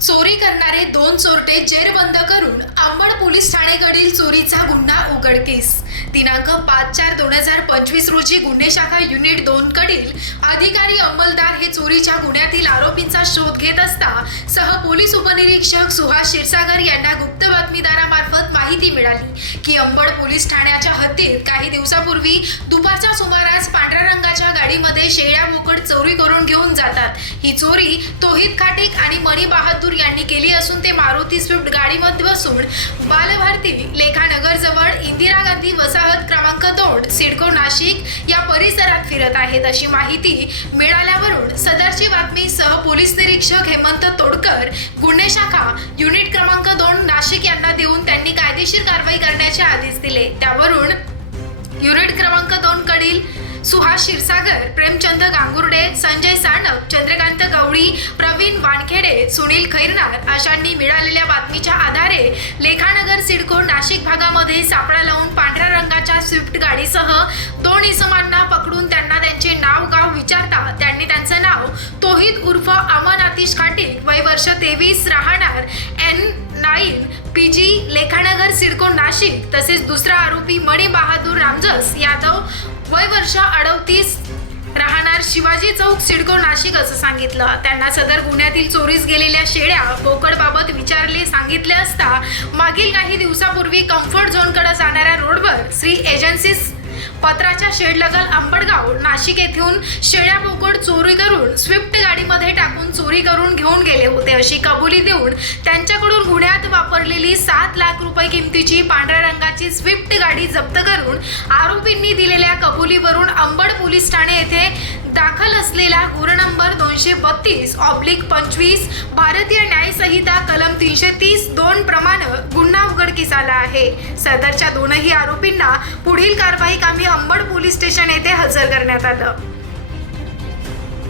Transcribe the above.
चोरी करणारे दोन चोरटे जेरबंद करून अंबड पोलीस ठाणेकडील चोरीचा गुन्हा उघडकीस. दिनांक पाच चार दोन हजार पंचवीस रोजी गुन्हे शाखा युनिट दोन कडील अधिकारी अंमलदार हे चोरीच्या गुन्ह्यातील आरोपींचा शोध घेत असता सह पोलीस उपनिरीक्षक सुहास क्षीरसागर यांना गुप्त बातमीदारामार्फत माहिती मिळाली की अंबड पोलीस ठाण्याच्या हद्दीत काही दिवसापूर्वी दुपारच्या सुमारास पांढऱ्या रंगाच्या गाडीमध्ये शेळ्या मोकड चोरी करून घेऊन जातात. ही चोरी तोहित खाटिक आणि मणी बहादूर केली असून ते मारुती स्विफ्ट गाडीमध्ये बसून बालभारती लेखानगर जवळ इंदिरा गांधी वसाहत क्रमांक दोन सिडको नाशिक या परिसरात फिरत आहेत. अशी माहिती मिळाल्यावरून सदरची बातमी सह पोलीस निरीक्षक हेमंत तोडकर गुन्हे शाखा युनिट क्रमांक दोन नाशिक यांना देऊन त्यांनी कायदेशीर कारवाई करण्याचे आदेश दिले. त्यावरून युनिट क्रमांक दोन कडील सुहास क्षीरसागर प्रेमचंद संजय साणप चंद्रकांत गवळी प्रवीण वानखेडे सुनील खैरनार अशांनी मिळालेल्या बातमीच्या आधारे लेखानगर सिडको नाशिक भागामध्ये सापळा लावून पांढऱ्या रंगाच्या स्विफ्ट गाडीसह दोन इसमांना पकडून त्यांना त्यांचे नाव गाव विचारता त्यांनी त्यांचं नाव तोहिद उर्फ अमन आतिश खाटिक वय वर्ष तेवीस राहणार N nine P G Lekhanagar CIDCO Nashik तसेच दुसरा आरोपी मणी बहादूर रामजस यादव वय वर्ष अडतीस शिवाजी चौक सिडको नाशिक असं सांगितलं. त्यांना सदर गुन्ह्यातील चोरीस गेलेल्या शेळ्या बोकडबाबत विचारले सांगितले असता मागील काही दिवसापूर्वी कम्फर्ट झोनकडे जाणाऱ्या रोडवर श्री एजन्सीस पत्राच्या शेडलगल आंबडगाव नाशिक येथून शेळ्या बोकड चोरी करून स्विफ्ट गाडीमध्ये टाकून चोरी करून घेऊन गेले होते अशी कबुली देऊन त्यांच्याकडून गुन्ह्यात वापरलेली सात लाख रुपये किमतीची पांढऱ्या रंगाची स्विफ्ट गाडी जप्त करून आरोपींनी दिलेल्या कबुलीवरून अंबड पोलीस ठाणे येथे दाखल असलेला गुर नंबर दोनशे बत्तीस ऑब्लिक पंचवीस भारतीय न्यायसंहिता कलम तीनशे तीस दोन प्रमाणे गुन्हा उघडकीस आला आहे. सदरच्या दोनही आरोपींना पुढील कारवाई कामी अंबड पोलीस स्टेशन येथे हजर करण्यात आलं.